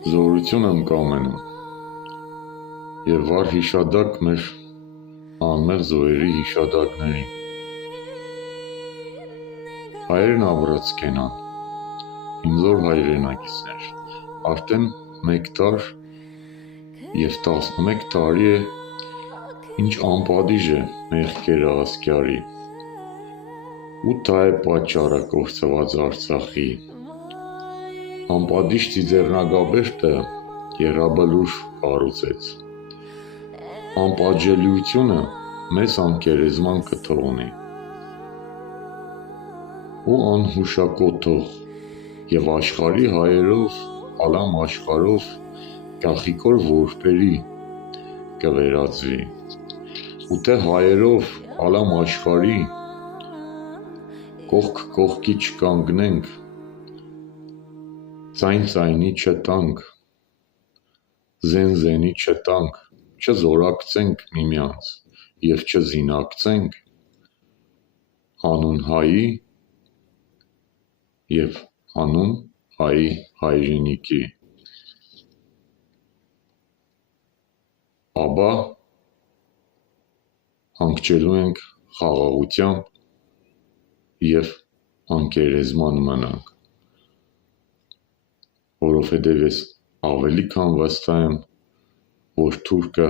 Զորություն եմ կամենում և վար հիշադակ մեր անմեղ զոհերի հիշադակներին։ Հայերն ապրած կենան, իմ զոր հայրենակիցներ, արդեն 1 դար և 11 տարի է, ինչ անպատիժ է մեղքերը ասկյարի, ու դա է պատճառը կորցված Արցախի։ Անպատիժ Ծիծեռնագաբերդը եռաբլուր կառուցեց, անպատժելիությունը մեզ անկերեզման կթողնի, ու անհուշակոթող և աշխարհի հայերով ալամ աշխարհով գլխիկոր որբերի կվերածվի, ու թե հայերով ալամ աշխարհի կողք կողքի չկանգնենք, ձայն ձայնի չտանք, զեն զենի չտանք, չզորակցենք միմյանց և չզինակցենք հանուն հայի և հանուն հայի հայրենիքի, ապա հանգչելու ենք խաղաղությամբ և անկերեզման մնանք, որովհետև ես ավելի քան վստահ եմ, որ թուրքը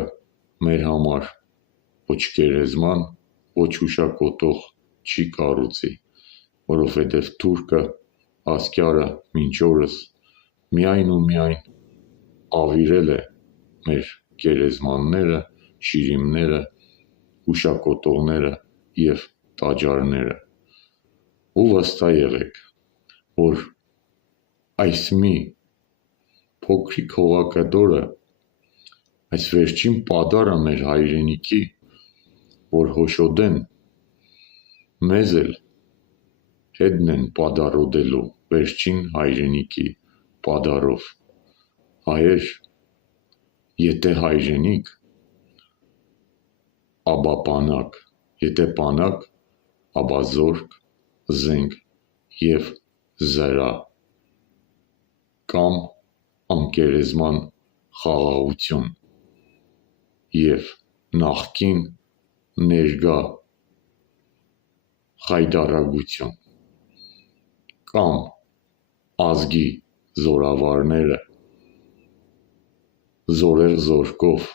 մեր համար ոչ գերեզման, ոչ հուշակոթող չի կառուցի, որովհետև թուրքը ասկյարը մինչ օրս միայն ու միայն ավիրել է մեր գերեզմանները, շիրիմները, հուշակոթողները և տաճարները, ու վստահ եղեք, որ այս մի փոքրիկ հողակտորը, այս վերջին պատարը մեր հայրենիքի, որ հոշոտեն, մեզ էլ հետն են պադառոդելու վերջին հայրենիքի պադառով, հայեր, եթե հայրենիք, ապա բանակ, եթե բանակ, ապա զորք, զենք և զրահ, կամ անկերեզման խաղաղություն և նախկին, ներկա խայտառակություն, կամ ազգի զորավարները զորեղ զորքով,